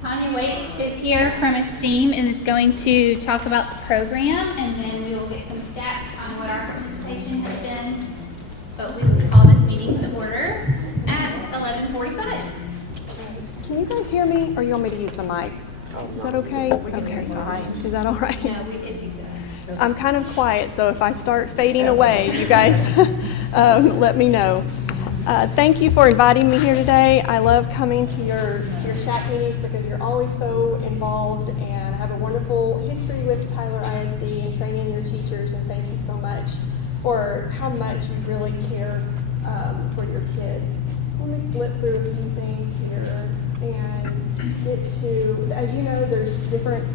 Tanya Waite is here from Esteem and is going to talk about the program, and then we will get some stats on what our participation has been. But we will call this meeting to order at 11:45. Can you guys hear me, or you want me to use the mic? Is that okay? Okay, fine. Is that all right? No, we did use it. I'm kind of quiet, so if I start fading away, you guys let me know. Thank you for inviting me here today. I love coming to your SHAC meetings because you're always so involved and have a wonderful history with Tyler ISD and training your teachers, and thank you so much for how much you really care for your kids. Let me flip through a few things here and get to, as you know, there's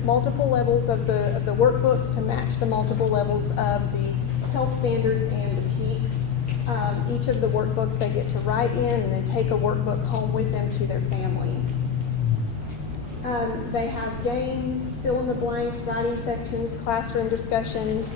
multiple levels of the workbooks to match the multiple levels of the health standards and the TEKS. Each of the workbooks they get to write in and then take a workbook home with them to their family. They have games, fill in the blanks, writing sections, classroom discussions.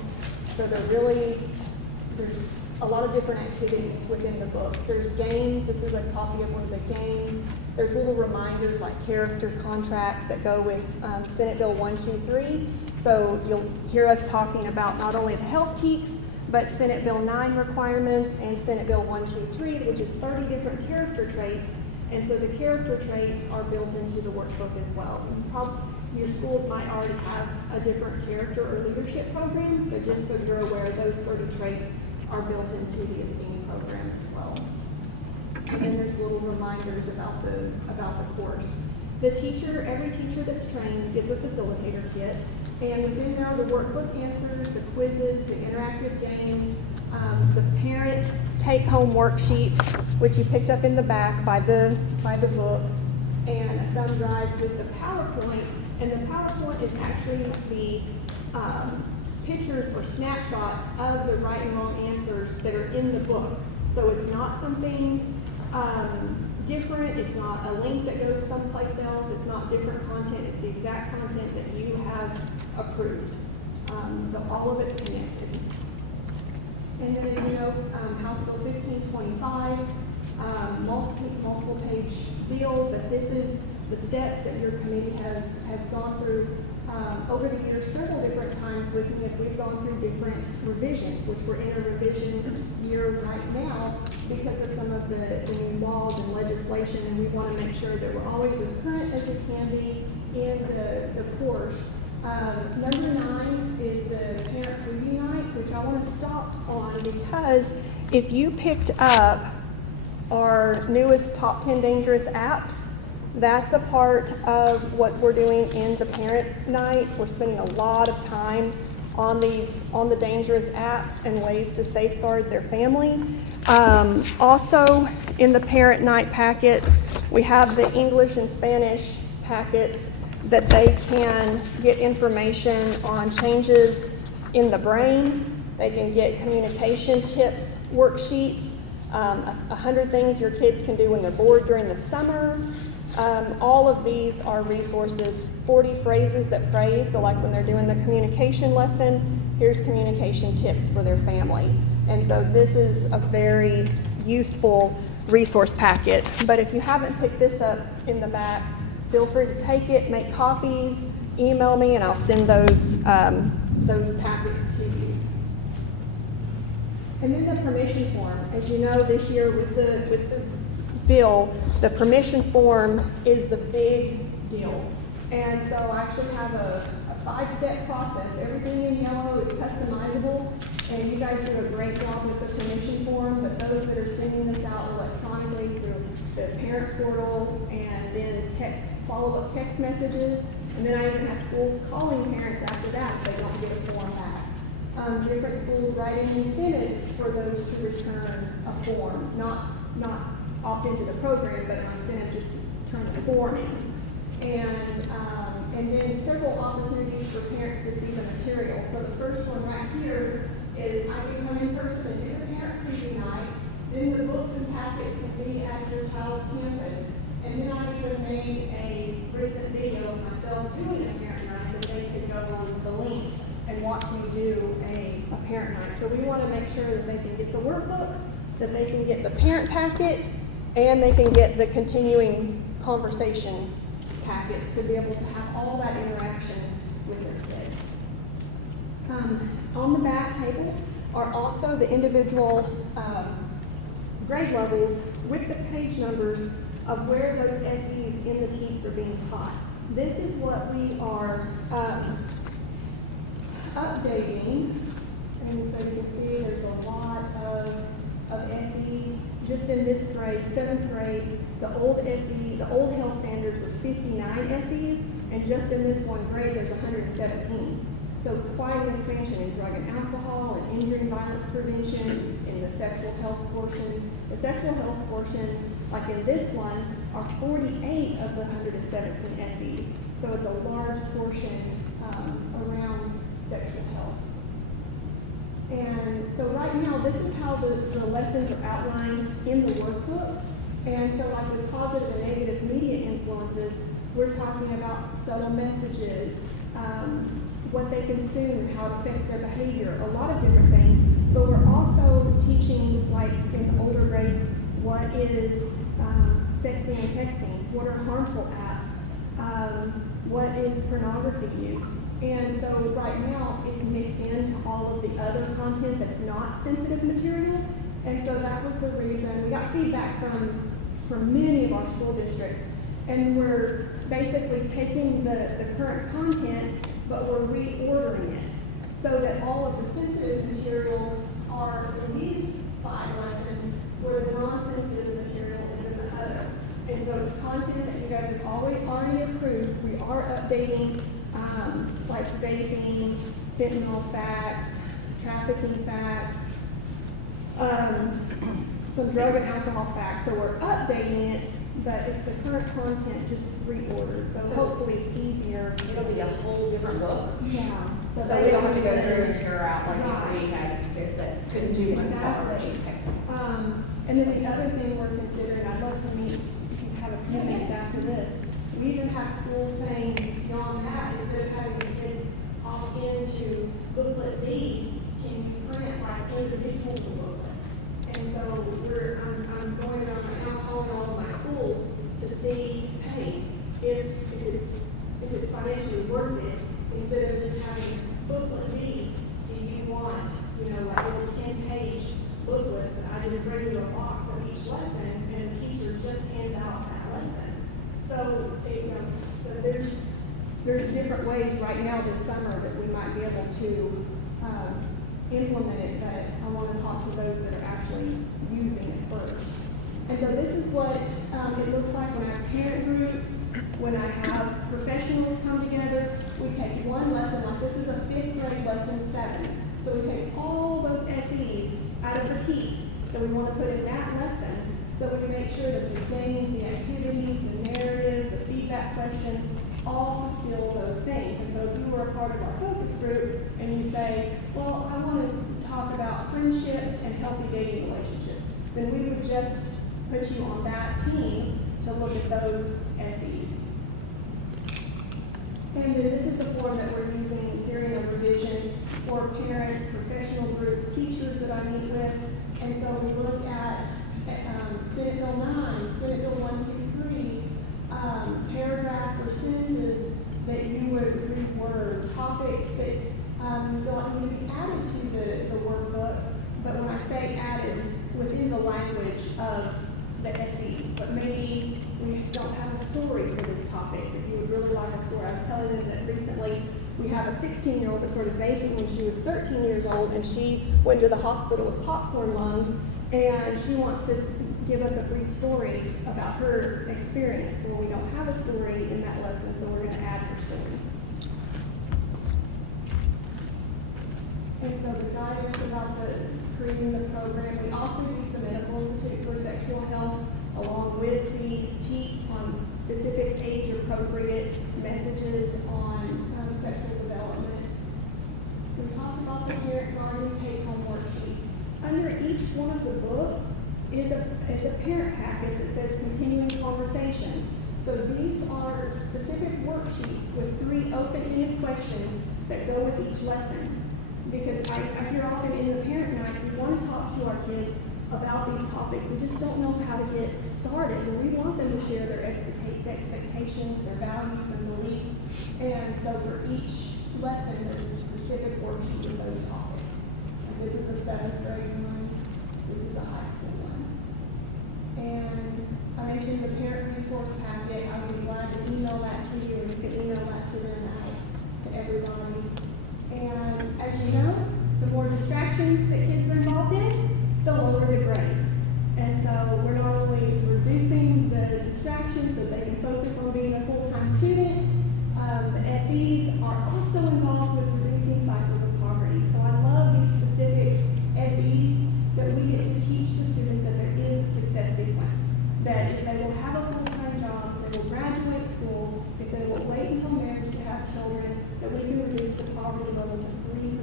So there's a lot of different activities within the books. There's games. This is a copy of one of the games. There's little reminders like character contracts that go with Senate Bill 123. So you'll hear us talking about not only the health TEKS, but Senate Bill 9 requirements and Senate Bill 123, which is 30 different character traits. And so the character traits are built into the workbook as well. Your schools might already have a different character or leadership program, but just so you're aware, those 30 traits are built into the Esteem program as well. And then there's little reminders about the course. Every teacher that's trained gets a facilitator kit, and within there are the workbook answers, the quizzes, the interactive games, the parent take-home worksheets, which you picked up in the back by the books, and a thumb drive with the PowerPoint. And the PowerPoint is actually the pictures or snapshots of the right and wrong answers that are in the book. So it's not something different. It's not a link that goes someplace else. It's not different content. It's the exact content that you have approved. So all of it's connected. And then, as you know, House Bill 1525, multiple page bill, but this is the steps that your committee has gone through over the years several different times with me as we've gone through different revisions, which we're in a revision year right now because of some of the new laws and legislation, and we want to make sure that we're always as current as we can be in the course. Number 9 is the parent preview night, which I want to stop on because if you picked up our newest top 10 dangerous apps, that's a part of what we're doing in the parent night. We're spending a lot of time on the dangerous apps and ways to safeguard their family. Also in the parent night packet, we have the English and Spanish packets that they can get information on changes in the brain. They can get communication tips, worksheets, 100 things your kids can do when they're bored during the summer. All of these are resources, 40 phrases that praise. So like when they're doing the communication lesson, here's communication tips for their family. And so this is a very useful resource packet. But if you haven't picked this up in the back, feel free to take it, make copies, email me, and I'll send those packets to you. And then the permission form. As you know, this year with the bill, the permission form is the big deal. And so I actually have a 5-step process. Everything in yellow is customizable, and you guys do a great job with the permission form, but those that are sending this out electronically through the parent portal and then follow-up text messages, and then I even have schools calling parents after that if they don't get a form back. Different schools write in incentives for those to return a form, not opt into the program, but an incentive just to turn the form in. And then several opportunities for parents to see the material. So the first one right here is I can come in person and do the parent preview night. Then the books and packets can be at your child's campus. And then I even made a recent video of myself doing a parent night that they could go on the link and watch me do a parent night. So we want to make sure that they can get the workbook, that they can get the parent packet, and they can get the continuing conversation packets to be able to have all that interaction with their kids. On the back table are also the individual grade levels with the page numbers of where those SEs in the TEEPs are being taught. This is what we are updating, and so you can see there's a lot of SEs. Just in this grade, 7th grade, the old SE, the old health standards were 59 SEs, and just in this one grade, there's 117. So quite an expansion in drug and alcohol, and injury and violence prevention, in the sexual health portions. The sexual health portion, like in this one, are 48 of the 117 SEs. So it's a large portion around sexual health. And so right now, this is how the lessons are outlined in the workbook. And so like the positive and negative media influences, we're talking about subtle messages, what they consume, how it affects their behavior, a lot of different things. But we're also teaching, like in the older grades, what is sexting and texting, what are harmful apps, what is pornography use. And so right now, it's mixed into all of the other content that's not sensitive material. And so that was the reason, we got feedback from many of our school districts. And we're basically taking the current content, but we're reordering it so that all of the sensitive material are in these 5 lessons, where the non-sensitive material is in the other. And so it's content that you guys have already approved. We are updating like vaping, fentanyl facts, trafficking facts, some drug and alcohol facts. So we're updating it, but it's the current content just reordered. So hopefully it's easier. It'll be a whole different book. Yeah. So we don't have to go through and tear out like if we had kids that couldn't do one part. Exactly. And then the other thing we're considering, I'd love to meet, if you have a few minutes after this, we even have schools saying beyond that, instead of having the kids off into booklet B, can you print like individual booklets? And so I'm going around right now calling all of my schools to see, hey, if it's financially worth it, instead of just having booklet B, do you want, like little 10-page booklets that I just bring you a box of each lesson, and a teacher just hands out that lesson. So, so there's different ways right now this summer that we might be able to implement it, but I want to talk to those that are actually using it first. And so this is what it looks like when I have parent groups, when I have professionals come together. We take one lesson, like this is a 5th grade lesson 7. So we take all those SEs out of the TEEPs that we want to put in that lesson, so we can make sure that the games, the activities, the narrative, the feedback questions, all fulfill those things. And so if you were a part of our focus group and you say, well, I want to talk about friendships and healthy dating relationships, then we would just put you on that team to look at those SEs. And then this is the form that we're using during a revision for parents, professional groups, teachers that I meet with. And so we look at Senate Bill 9, Senate Bill 123, paragraphs or sentences that you would reword, topics that don't need to be added to the workbook, but when I say added, within the language of the SEs, but maybe we don't have a story for this topic. If you would really like a story, I was telling them that recently we have a 16-year-old that started vaping when she was 13 years old, and she went to the hospital with popcorn lung, and she wants to give us a brief story about her experience. Well, we don't have a story in that lesson, so we're going to add her story. And so the guidance about creating the program, we also use the Medical Institute for Sexual Health along with the TEEPs on specific age-appropriate messages on sexual development. We talked about the parent guardian take-home worksheets. Under each one of the books is a parent packet that says continuing conversations. So these are specific worksheets with 3 open-ended questions that go with each lesson. Because I hear often in the parent night, we want to talk to our kids about these topics. We just don't know how to get started. And we want them to share their expectations expectations, their values and beliefs. And so for each lesson, there's a specific worksheet with those topics. And this is the 7th grade one, this is the high school one. And I mentioned the parent resource packet. I would be glad to email that to you, or you can email that to them, to everybody. And as you know, the more distractions that kids are involved in, the lower the grades. And so we're not only reducing the distractions so they can focus on being a full-time student, the SEs are also involved with reducing cycles of poverty. So I love these specific SEs that we get to teach the students that there is a success sequence. That if they will have a full-time job, if they will graduate school, if they will wait until marriage to have children, that we can reduce the poverty level to 3%,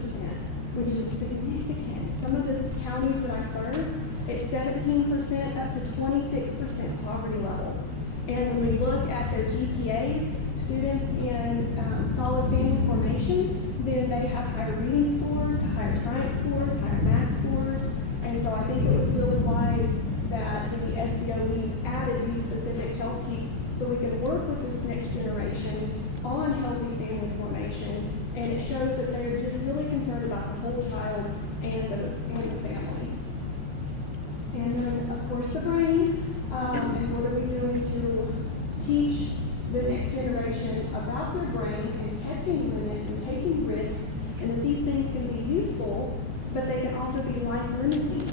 which is significant. Some of those counties that I serve, it's 17% up to 26% poverty level. And when we look at their GPAs, students in solid family formation, then they have higher reading scores, higher science scores, higher math scores. And so I think it was really wise that the SBOEs added these specific health teams so we can work with this next generation on healthy family formation. And it shows that they're just really concerned about the whole child and the family. And then, of course, the brain. And what are we doing to teach the next generation about their brain and testing limits and taking risks, and that these things can be useful, but they can also be life-limiting.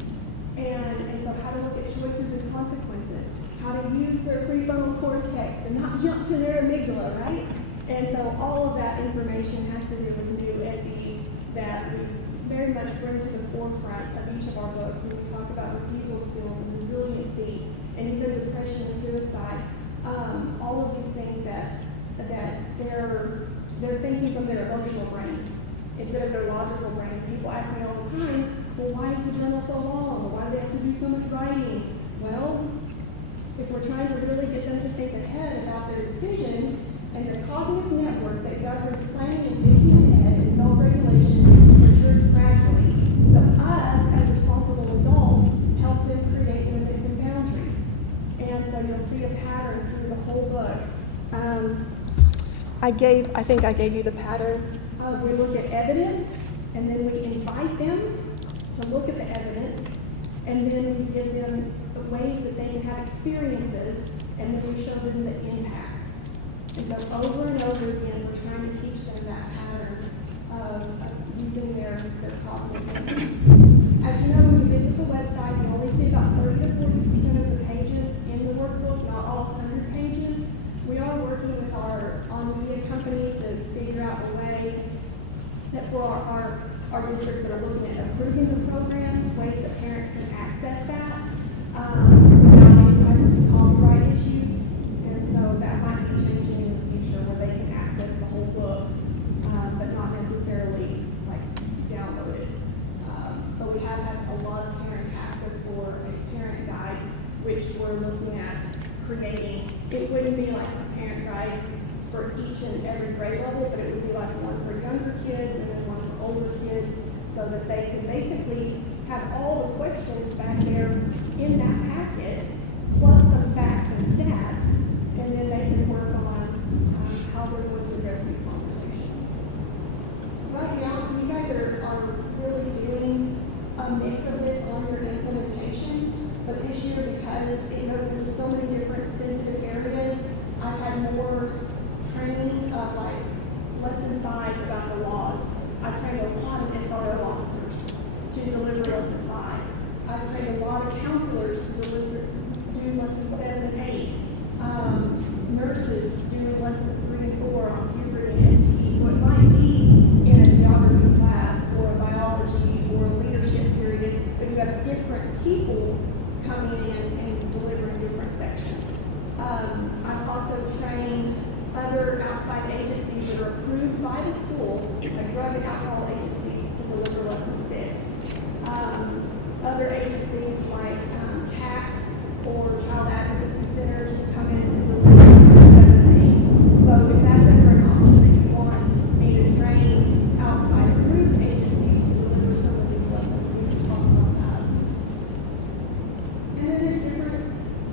And so how to look at choices and consequences, how to use their prefrontal cortex and not jump to their amygdala, right? And so all of that information has to do with new SEs that we very much bring to the forefront of each of our books when we talk about refusal skills and resiliency and even depression and suicide. All of these things that they're thinking from their emotional brain instead of their logical brain. People ask me all the time, well, why is the journal so long? Why do they have to do so much writing? Well, if we're trying to really get them to think ahead about their decisions and their cognitive network that governs planning and thinking ahead and self-regulation matures gradually. So us, as responsible adults, help them create limits and boundaries. And so you'll see a pattern through the whole book. I think I gave you the pattern. We look at evidence, and then we invite them to look at the evidence, and then we give them the ways that they can have experiences, and then we show them the impact. And so over and over again, we're trying to teach them that pattern of using their cognitive thinking. As you know, when you visit the website, you only see about 30 to 40% of the pages in the workbook, not all 100 pages. We are working with our on-media company to figure out a way that for our districts that are looking at improving the program, ways that parents can access that without any type of copyright issues. And so that might be changing in the future where they can access the whole book, but not necessarily like download it. But we have had a lot of parents ask us for a parent guide, which we're looking at creating. It wouldn't be like a parent guide for each and every grade level, but it would be like one for younger kids and then one for older kids, so that they can basically have all the questions back there in that packet, plus some facts and stats, and then they can work on how they're going to address these conversations. Right now, you guys are really doing a mix of this on your implementation, but this year, because it goes into so many different sensitive areas, I've had more training of like lesson 5 about the laws. I've trained a lot of SRO officers to deliver lesson 5. I've trained a lot of counselors to do lessons 7 and 8. Nurses doing lessons 3 and 4 on puberty and STD. So it might be in a geography class or a biology or a leadership period, but you have different people coming in and delivering different sections. I've also trained other outside agencies that are approved by the school, like drug and alcohol agencies, to deliver lesson 6. Other agencies like CACs or child advocacy centers to come in and deliver lessons 7 and 8. So if that's ever an option that you want me to train outside approved agencies to deliver some of these lessons, we can talk about that. And then there's different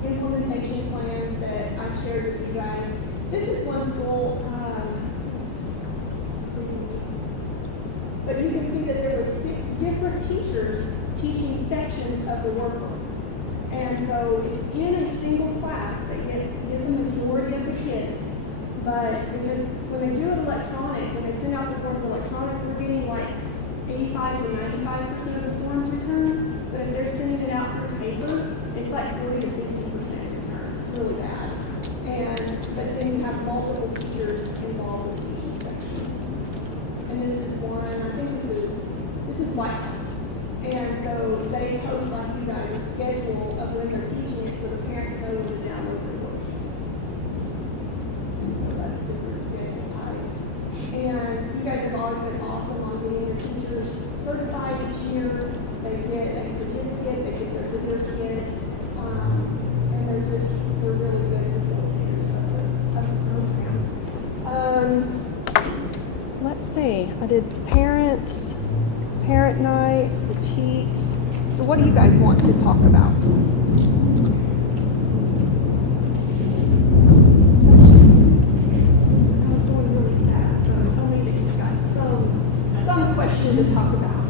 implementation plans that I've shared with you guys. This one school, but you can see that there was 6 different teachers teaching sections of the workbook. And so it's in a single class that get the majority of the kids. But because when they do it electronic, when they send out the forms electronic, we're getting like 85 to 95% of the forms returned. But if they're sending it out through paper, it's like 40 to 50% returned. Really bad. But then you have multiple teachers involved in teaching sections. And this is one, I think this is White House. And so they post like you guys a schedule of when they're teaching it so the parents know when to download their worksheets. So that's different schedule types. And you guys have always been awesome on getting your teachers certified each year. They get a certificate, they get their video kit, and they're really good facilitators of the program. Let's see, I did parent nights, the cheeks. So what do you guys want to talk about? I was going really fast, so tell me that you got some question to talk about.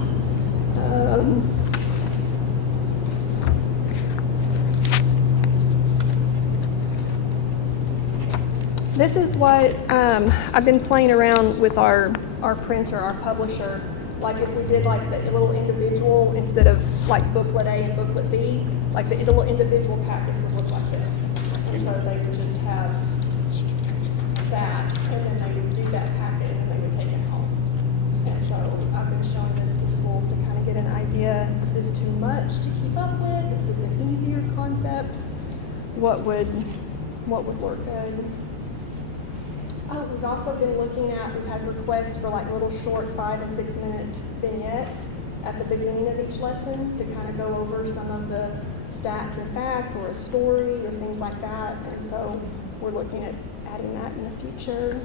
This is what I've been playing around with our printer, our publisher. Like if we did like the little individual instead of like booklet A and booklet B, like the little individual packets would look like this. And so they would just have that, and then they would do that packet, and then they would take it home. And so I've been showing this to schools to kind of get an idea, is this too much to keep up with? Is this an easier concept? What would work good? Oh, we've also been we've had requests for like little short 5 and 6 minute vignettes at the beginning of each lesson to kind of go over some of the stats and facts or a story or things like that. And so we're looking at adding that in the future.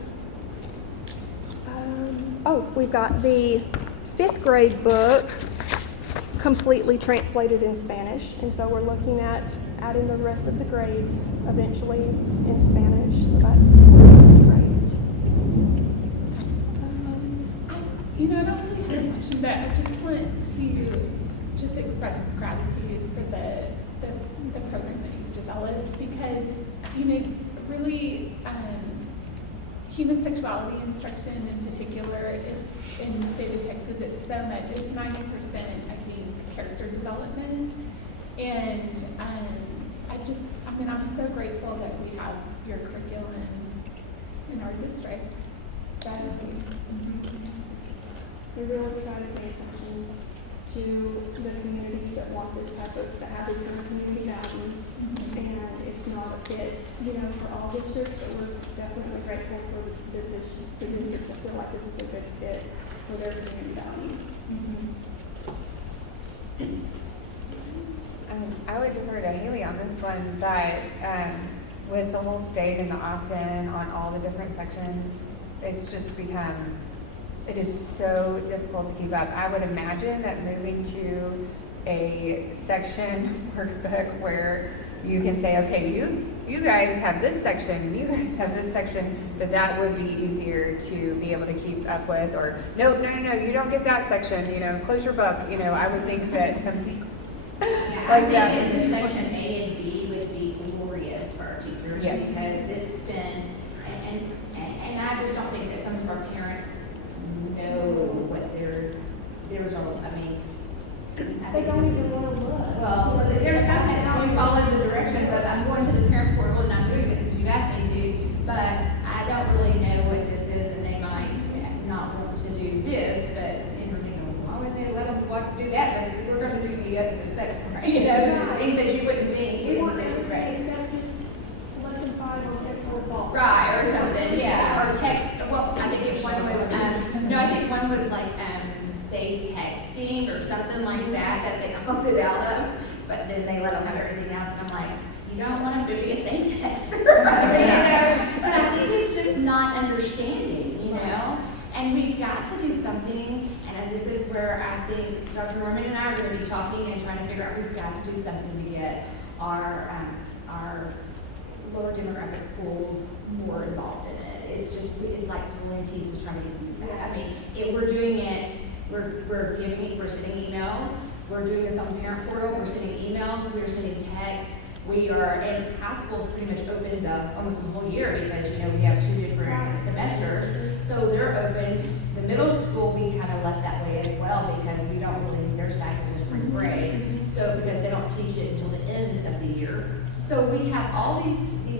We've got the 5th grade book completely translated in Spanish. And so we're looking at adding the rest of the grades eventually in Spanish. So that's great. I don't really have a question, but I just want to express gratitude for the program that you've developed because, really human sexuality instruction in particular is, in the state of Texas, it's so much. It's 90%, I think, character development. And I'm so grateful that we have your curriculum in our district. So, We really try to pay attention to the communities that want this that have this kind of community values. And it's not a fit, for all districts, but we're definitely grateful for the districts that feel like this is a good fit for their community values. I would defer to Haley on this one, but with the whole state and the opt-in on all the different sections, it's just become, it is so difficult to keep up. I would imagine that moving to a section workbook where you can say, okay, you guys have this section, and you guys have this section, that would be easier to be able to keep up with, or no, you don't get that section, close your book. I would think that something like that. I think section A and B would be glorious for our teachers. Yes. Because it's been, and I just don't think that some of our parents know what there's all, They don't even want to look. well, there's some that don't follow the directions of, I'm going to the parent portal and I'm doing this as you've asked me to, but I don't really know what this is, and they might not want to do this, but why would they let them do that? But we're going to do the other sex, things that you wouldn't think. We want they them would to raise. accept this lesson 5 on sexual assault. Right, or something, yeah, or text, well, I think one was like, safe texting or something like that they opted out of, but then they let them have everything else, and I'm like, you don't want them to be a safe texter, but I think it's just not understanding, and we've got to do something, and this is where I think Dr. Norman and I are going to be talking and trying to figure out, we've got to do something to get our lower demographic schools more involved in it. It's like pulling teeth to try to get these back. I mean, if we're doing it, we're sending emails, we're doing this on parent portal, we're sending emails, we're sending text. We are, and high school's pretty much opened almost the whole year because, you know, we have 2 different semesters. So they're open. The middle school, we kind of left that way as well because we don't really need theirs back until spring break. So, because they don't teach it until the end of the year. So we have all these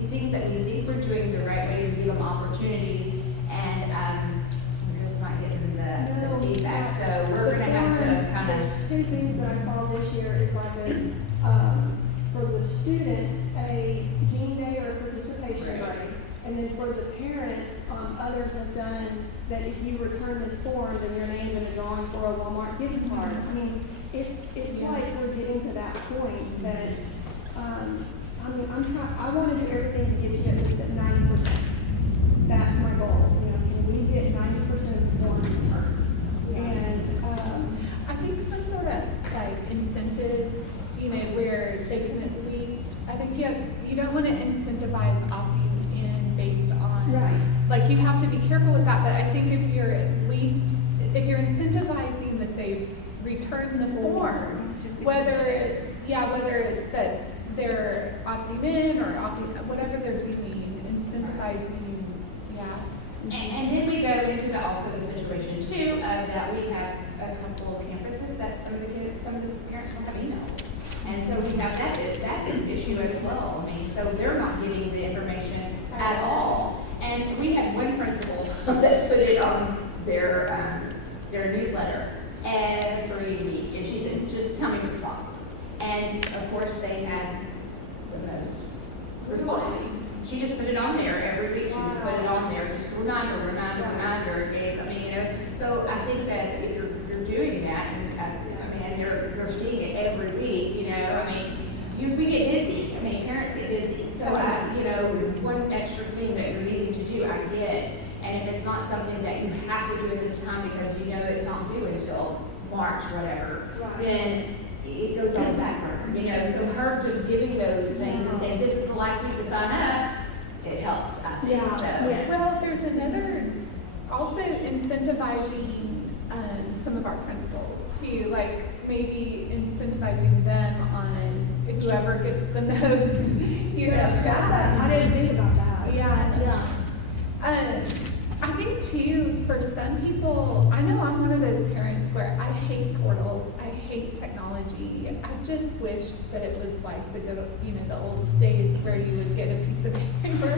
things that we think we're doing the right way to give them opportunities, and we're just not getting the feedback. So we're gonna have to kind of. There's 2 things that I saw this year is like for the students, a gene day or a participation Right. break. And then for the parents, others have done that if you return this form, then your name's in the drawing for a Walmart gift card. I mean, it's like we're getting to that point that, I mean, I want to do everything to get you at least at 90%. That's my goal. You know, can we get 90% of the form returned? And, I think some sort of like incentive, you know, where they can at least, I think you don't want to incentivize opting in based on. Right. Like, you have to be careful with that, but I think if you're incentivizing that they return the form, whether it's that they're opting in or whatever they're doing, incentivizing, yeah. And then we go into also the situation too, that we have a couple of campuses that some of the parents don't have emails. And so we have that issue as well. I mean, so they're not getting the information at all. And we had one principal that put it on their newsletter every week. And she said, just tell me what's up. And of course they had the most response. She just put it on there every week. She just put it on there, just a reminder. I mean, you know, so I think that if you're doing that, and I mean, they're seeing it every week, you know, I mean, we get busy. I mean, parents get busy. So, you know, one extra thing that you're needing to do, I get. And if it's not something that you have to do at this time because you know it's not due until March, whatever, then it goes on the back burner, you know. So her just giving those things and saying, this is the last week to sign up, it helps, I think, Yeah. so. Yes. Well, there's another, also incentivizing some of our principals to, like, maybe incentivizing them on whoever gets the most, you know. I didn't think about that. Yeah. I think too, for some people, I know I'm one of those parents where I hate portals, I hate technology. I just wish that it was like the good, you know, the old days where you would get a piece of paper.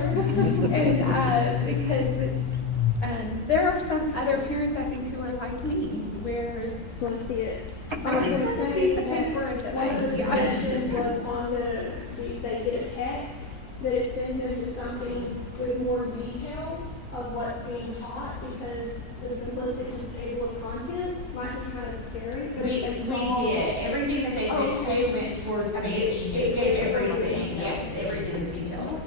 And because it's, there are some other parents I think who are like me, where Just want to see it. I I was just going want to a say piece of paper and that one of the suggestions was on they get a text that it sends them to something with more detail of what's being taught, because the simplistic just table of contents might be kind of scary. We did, everything that they did too went towards, I mean, it gave everything, yes, everything was detailed.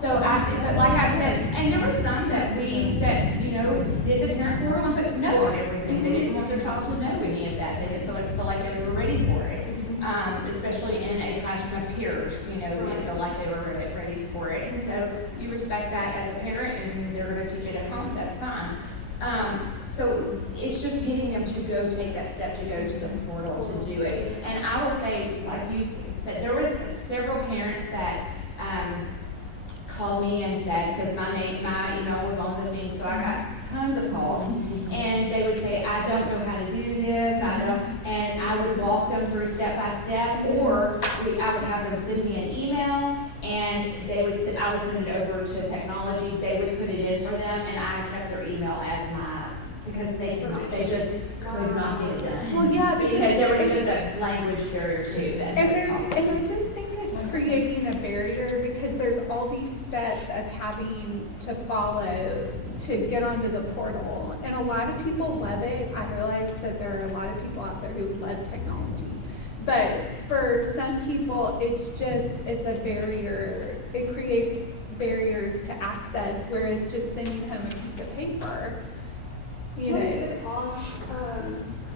So but like I said, and there were some that you know, did the parent portal and put no on everything. They didn't want their child to know any of that. They didn't feel like they were ready for it. Especially in a classroom of peers, you know, they didn't feel like they were ready for it. And so you respect that as a parent, and they're going to teach it at home, that's fine. So it's just getting them to go take that step to go to the portal to do it. And I would say, like you said, there was several parents that called me and said, because my email was on the thing, so I got tons of calls, and they would say, I don't know how to do this, and I would walk them through step by step, or I would have them send me an email, and I would send it over to technology, they would put it in for them, and I kept their email as because they just could not get it done. Well, yeah, because there was just a language barrier too. And I just think it's creating a barrier because there's all these steps of having to follow to get onto the portal. And a lot of people love it. I realize that there are a lot of people out there who love technology. But for some people, it's a barrier. It creates barriers to access, whereas just sending home a piece of paper, you What know. is the cost,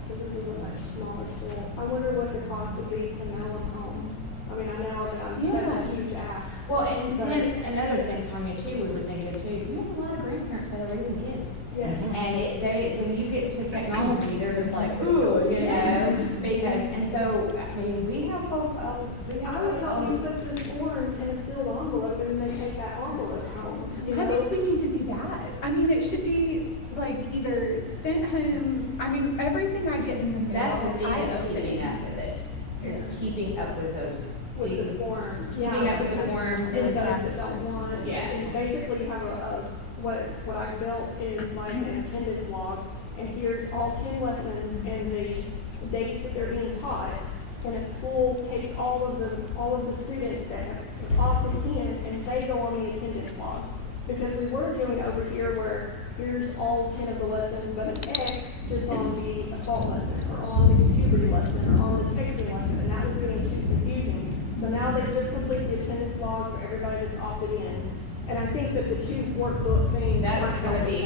this was a much smaller school, I wonder what the cost would be to mail them home. I mean, I know that's a huge ask, Well, and then another thing, Tanya, too, we were thinking too, you have a lot of grandparents that are raising kids. Yes. And when you get to technology, they're just like, ooh, you know, because, and so, I mean, we have folk, I would help you put the forms in a sealed envelope and then take that envelope home. You I know? think we need to do that. I mean, it should be like either sent home, I mean, everything I get in the mail. that's the thing, I is open. keeping up with it. It's keeping up with those. With the forms. Keeping up with the because forms then and the those that classes. don't want. Yeah. And basically you have what I built is like an attendance log, and here's all 10 lessons and the dates that they're being taught. And a school takes all of the students that have opted in, and they go on the attendance log. Because we were doing over here where here's all 10 of the lessons, but an X just on the assault lesson, or on the puberty lesson, or on the texting lesson, and that was getting too confusing. So now they just complete the attendance log for everybody that's opted in. And I think that the 2 workbook thing. That's gonna be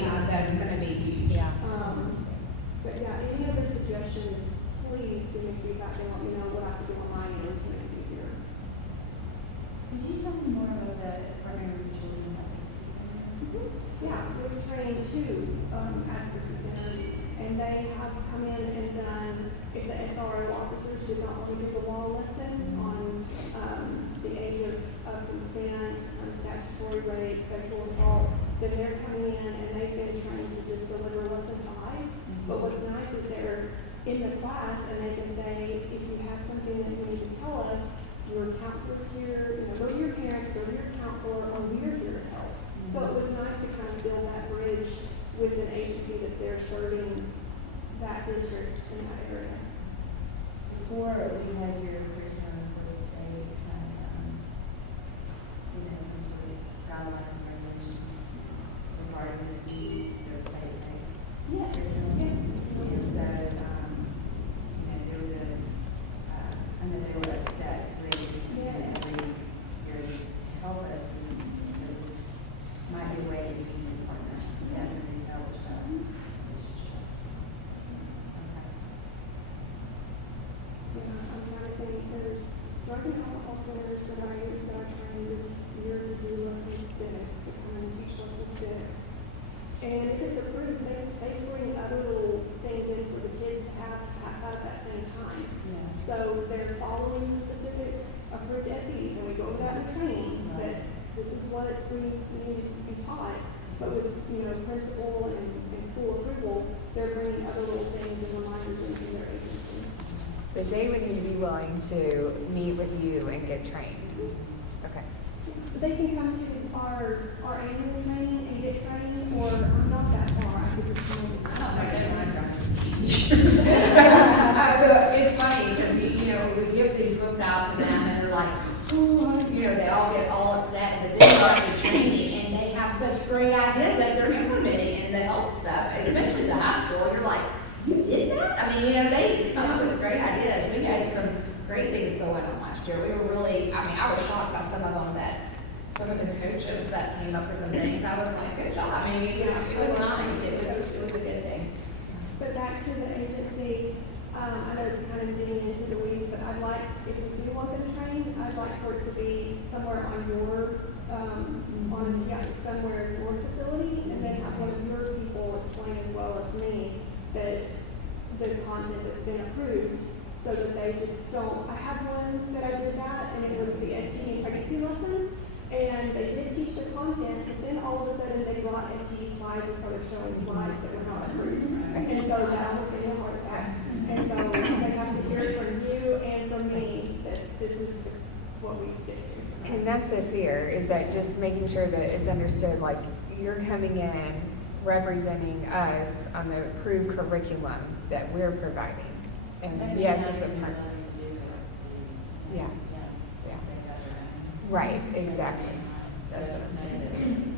huge. Yeah. But yeah, any other suggestions, please give me feedback and let me know what I can do on my end to make it easier. Could you tell me more about the partner with children's advocacy center? Yeah, we've trained 2 advocacy centers, and they have come in and done, if the SRO officers did not want to do the law lessons on the age of consent, statutory rape, sexual assault, then they're coming in and they've been trained to just deliver lesson 5. But what's nice is they're in the class and they can say, if you have something that you need to tell us, your counselor's here, you know, go to your parents, go to your counselor, or we're here to help. So it was nice to kind of build that bridge with an agency that's there serving that district in that area. Before we had your curriculum for the state, had, some sort of guidelines and regulations regarding this use of play safe. Yes, curriculum. yes. And so, there was I know they were upset, so they Yes. agreed here to help us. And so this might be a way that we can partner. That is established relationships. Okay. Yeah, I'm trying to think, there's drug and alcohol centers that I trained this year to do lesson 6, to come and teach lesson 6. And if it's approved, they bring other little things in for the kids to have to pass out at that same time. Yeah. So they're following specific approved SEs, and we go over that in training, that this is what we need to be taught. But with, principal and school approval, they're bringing other little things and reminders into their agency. But they would need to be willing to meet with you and get trained. Okay. They can come to our annual training and get training, or I'm not that far, I could just come I over. don't think they want to It's funny, because we give these books out to them, and they're like, oh, they all get all upset, but then they start the training, and they have such great ideas that they're implementing in the health stuff, especially the high school. You're like, you did that? I mean, they come up with great ideas. We had some great things going on last year. We were really, I was shocked by some of them some of the coaches that came up with some things. I was like, good job. I mean, it was nice. It was a good thing. But back to the agency, I know it's kind of getting into the weeds, but I'd like, if we do want them to train, I'd like for it to be somewhere on your, somewhere in your facility, and then have one of your people explain as well as me that the content that's been approved, so that they just don't, I had one that I did that, and it was the STD pregnancy lesson, and they did teach the content, but then all of a sudden they brought STD slides and started showing slides that were not approved. And so that almost gave me a heart attack. And so they have to hear from you and from me that this is what we stick to. And that's the fear, is that just making sure that it's understood, like, you're coming in representing us on the approved curriculum that we're providing. And yes, it's a part. Yeah. Yeah. Right, exactly. That's what I'm thinking.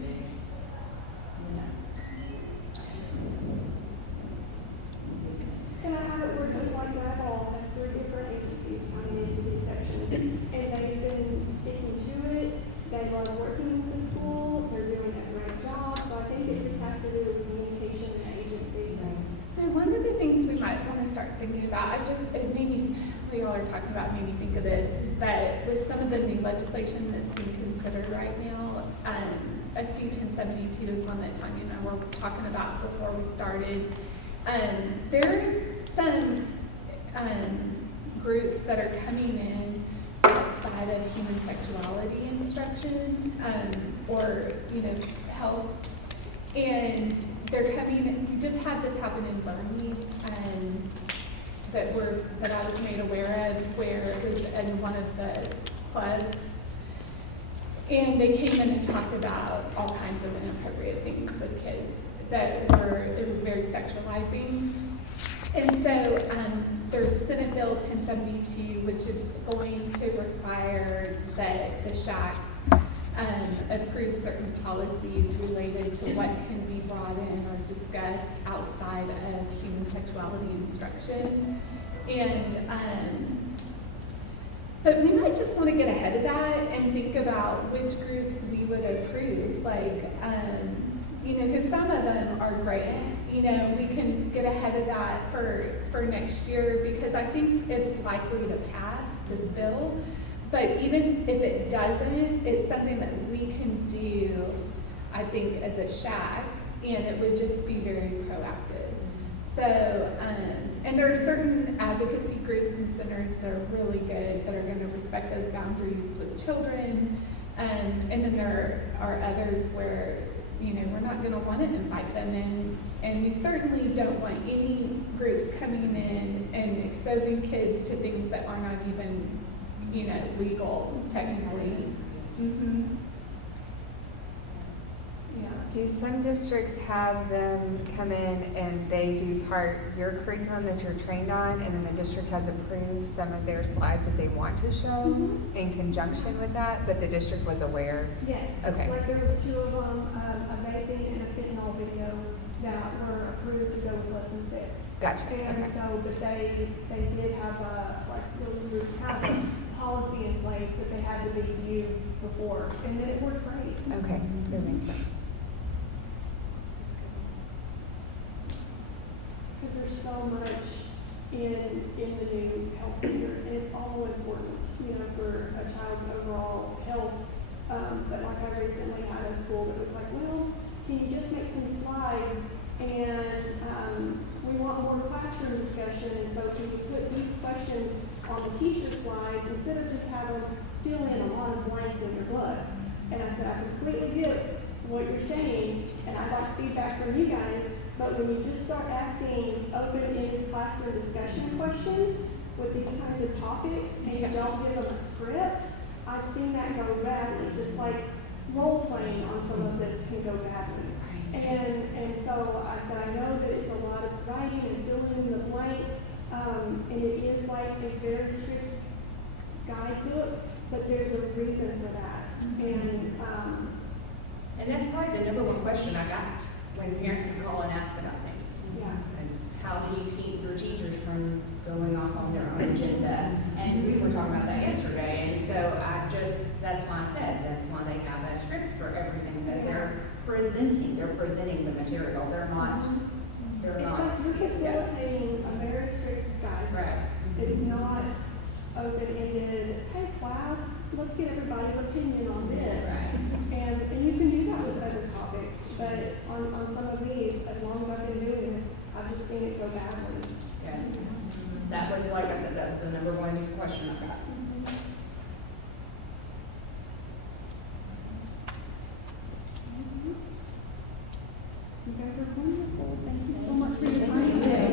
And I have it working like that all has 3 different agencies coming in to do sections. And they've been sticking to it. They love working with the school. They're doing a great job. So I think it just has to do with communication and agency. So one of the things we might want to start thinking about, it made me, we all are talking about, made me think of this, is that with some of the new legislation that's being considered consider right now. SB 1072 is one that Tanya and I were talking about before we started. There's some groups that are coming in outside of human sexuality instruction, or, health. And they're coming, we just had this happen in Bernie, that I was made aware of, where it was in one of the clubs. And they came in and talked about all kinds of inappropriate things with kids it was very sexualizing. And so there's Senate Bill 1072, which is going to require that the SHAC approve certain policies related to what can be brought in or discussed outside of human sexuality instruction. But we might just want to get ahead of that and think about which groups we would approve, because some of them are great. We can get ahead of that for next year, because I think it's likely to pass this bill. But even if it doesn't, it's something that we can do, I think, as a SHAC, and it would just be very proactive. So, and there are certain advocacy groups and centers that are really good, that are going to respect those boundaries with children. And then there are others where, we're not going to want to invite them in. And we certainly don't want any groups coming in and exposing kids to things that are not even, legal, technically. Mm-hmm. Yeah. Do some districts have them come in and they do your curriculum that you're trained on, and then the district has approved some of their slides that they want to show in conjunction with that, but the district was aware? Yes. Okay. Like there was 2 of them, a vaping and a fentanyl video that were approved to go with lesson 6. Gotcha. And Okay. so, but they did have we have a policy in place that they had to be viewed before, and it worked great. Okay, that makes sense. Because there's so much in the new health centers, and it's all important, for a child's overall health. But like I recently had a school that was like, well, can you just make some slides, and we want more classroom discussion, and so can you put these questions on the teacher's slides instead of just having fill in a lot of blanks in your book. And I said, I completely get what you're saying, and I'd like feedback from you guys, but when you just start asking open-ended classroom discussion questions with these kinds of topics, and you don't give them a script, I've seen that go badly, just like role-playing on some of this can go badly. And so I said, I know that it's a lot of writing and filling in the blank, and it is like a very strict guidebook, but there's a reason for that. And that's probably the number one question I got when parents would call and ask about things. Yeah. Is how do you keep your teachers from going off on their own agenda? And we were talking about that yesterday, and so that's why I said, that's why they have a script for everything that they're presenting. They're presenting the material. They're not. It's like you're facilitating a very strict guide. Right. It's not open-ended, hey class, let's get everybody's opinion on this. Right. And you can do that with other topics, but on some of these, as long as I've been doing this, I've just seen it go badly. Yes. That was, like I said, that was the number one question I got. You guys are wonderful. Thank you so much for your time today.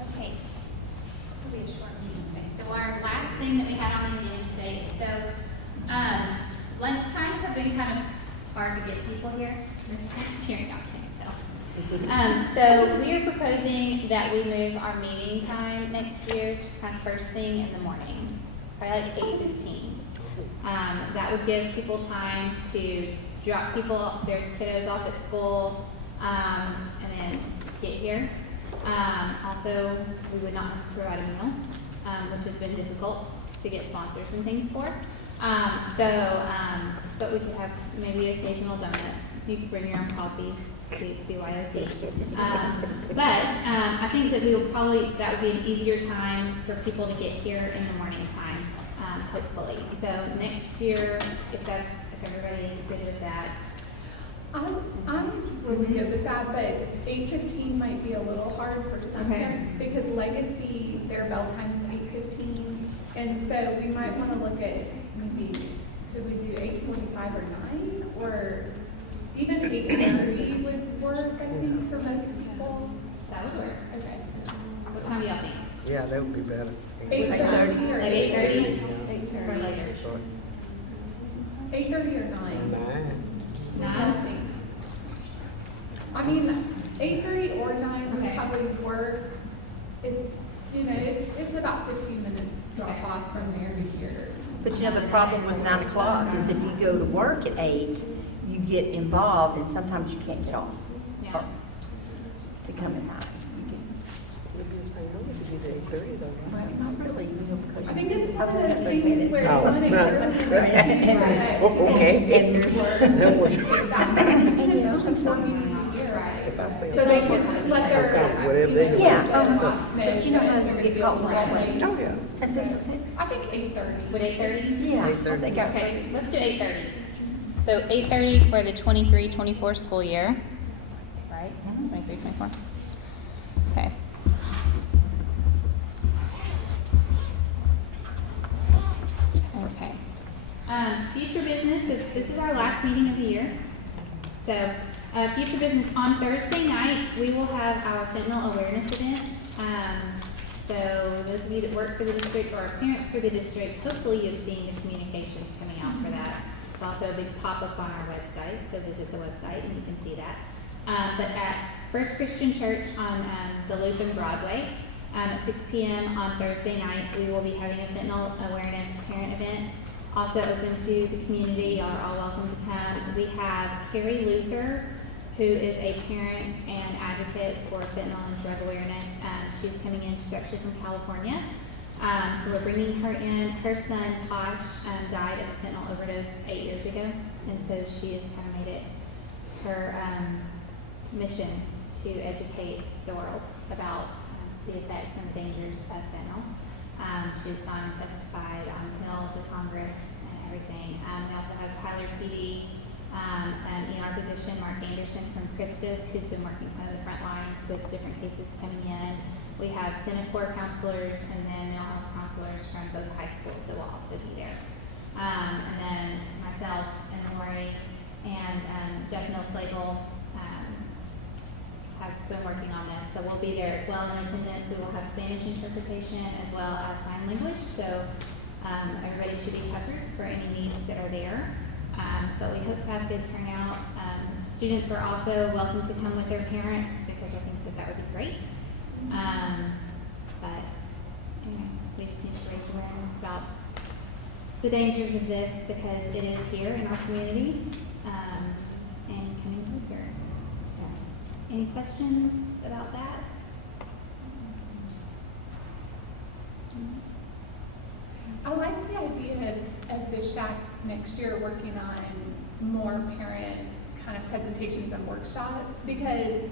Okay, this will be a short meeting today. So our last thing that we had on the agenda today, lunchtimes have been kind of hard to get people here this past year, y'all can't tell. So we are proposing that we move our meeting time next year to kind of first thing in the morning, probably like 8:15. That would give people time to drop their kiddos off at school, and then get here. Also, we would not have to provide a meal, which has been difficult to get sponsors and things for. But we could have maybe occasional donuts. You could bring your own coffee. BYOC. But I think that we will probably, that would be an easier time for people to get here in the morning times, hopefully. So next year, if everybody is good with that. I'm really good with that, but 8:15 might be a little hard for some Okay. students because Legacy, their bell time is 8:15. And so we might want to look at maybe, could we do 8:45 or 9? Or even 8:30 would work, I think, for most people. That would work. Okay. What time do y'all think? Yeah, that would be better. 8:30 or Like 8:30? 8:30. Or later? 8:30 or 9? 9. I mean, 8:30 or 9 would Okay. probably work. It's, it's about 15 minutes drop off from there to here. But you know, the problem with 9 o'clock is if you go to work at 8, you get involved and sometimes you can't get off Yeah. to come at 9. Well, not really, because. I think it's one of those you- things where Oh. someone is early. Okay. And there's. And you know, some 4 meetings a year, right? So they can let their. Whatever they do. Yeah, staff know but you know how that you you're get gonna caught be that a way. little Oh, late. yeah. And that's okay. I think 8:30. Would 8:30? Yeah, I 8:30. think I. Okay, let's do 8:30. So 8:30 for the 23-24 school year, right? 23-24. Okay. Okay. Future business, so this is our last meeting of the year. So, future business, on Thursday night, we will have our fentanyl awareness event. So those of you that work for the district or are parents for the district, hopefully you've seen the communications coming out for that. It's also a big pop-up on our website, so visit the website and you can see that. But at First Christian Church on the Loop and Broadway, at 6 p.m. on Thursday night, we will be having a fentanyl awareness parent event. Also open to the community, y'all are all welcome to come. We have Carrie Luther, who is a parent and advocate for fentanyl and drug awareness. She's coming in, she's actually from California. So we're bringing her in. Her son, Tosh, died of a fentanyl overdose 8 years ago. And so she has kind of made it her mission to educate the world about the effects and the dangers of fentanyl. She's gone and testified on Hill to Congress and everything. We also have Tyler Petey, an ER physician, Mark Anderson from Christus, who's been working on the front lines with different cases coming in. We have Senate counselors and then mental health counselors from both high schools that will also be there. And then myself and Lori and Jeff Millslagle have been working on this, so we'll be there as well in attendance. We will have Spanish interpretation as well as sign language, so everybody should be covered for any needs that are there. But we hope to have a good turnout. Students are also welcome to come with their parents because I think that would be great. But anyway, we just need to raise awareness about the dangers of this because it is here in our community and coming closer. So, any questions about that? I like the idea of the SHAC next year working on more parent kind of presentations and workshops because,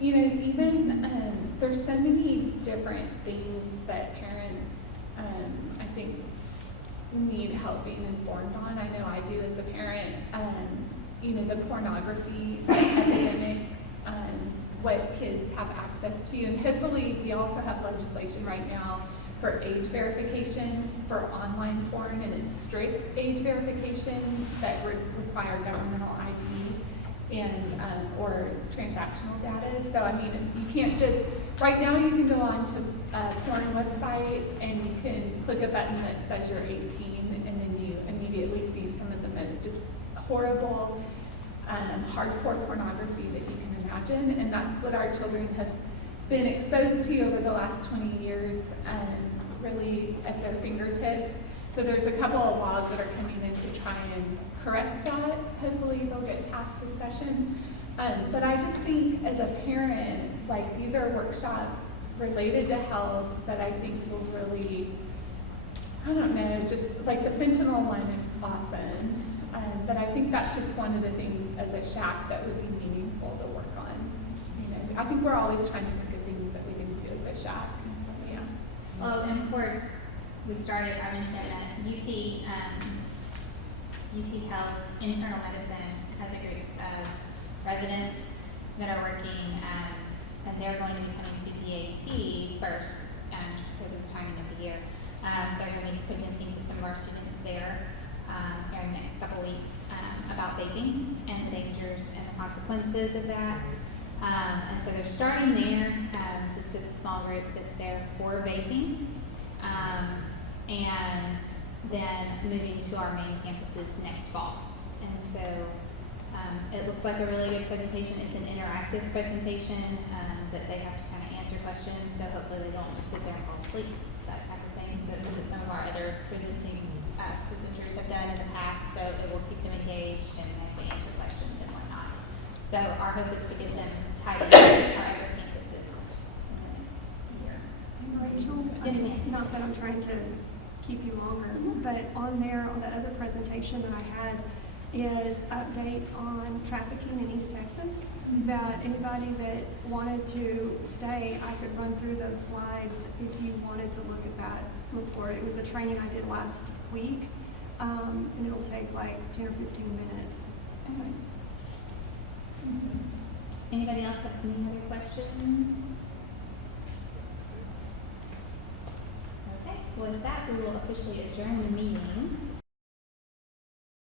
even there's so many different things that parents, I think, need help being informed on. I know I do as a parent. The pornography epidemic, what kids have access to, and hopefully we also have legislation right now for age verification for online porn, and it's strict age verification that would require governmental ID and or transactional data. So I mean, you can't just right now you can go on to a porn website and you can click a button that says you're 18, and then you immediately see some of the most just horrible, hardcore pornography that you can imagine, and that's what our children have been exposed to over the last 20 years, really at their fingertips. So there's a couple of laws that are coming in to try and correct that. Hopefully they'll get passed this session. But I just think as a parent, like these are workshops related to health that I think will really, I don't know, just like the fentanyl one is awesome. But I think that's just one of the things as a SHAC that would be people to work on. You know, I think we're always trying to think of things that we can do as a SHAC. Yeah. Well, and before we started, I mentioned that UT Health Internal Medicine has a group of residents that are working, and they're going to be coming to DAP first, just because of the timing of the year. They're going to be presenting to some of our students there here in the next couple weeks about vaping and the dangers and the consequences of that. And so they're starting there, just a small group that's there for vaping. And then moving to our main campuses next fall. And so it looks like a really good presentation. It's an interactive presentation that they have to kind of answer questions, so hopefully they don't just sit there and fall asleep, that kind of thing. So that some of our other presenters have done in the past, so it will keep them engaged and they have to answer questions and whatnot. So our hope is to get them tied into our other campuses in the next year. Rachel, Yes, ma'am. not that I'm trying to keep you longer, but on there, on that other presentation that I had, is updates on trafficking in East Texas. That anybody that wanted to stay, I could run through those slides if you wanted to look at that report. It was a training I did last week, and it'll take like 10 or 15 minutes. Okay. Anybody else have any other questions? Okay, with that, we will officially adjourn the meeting.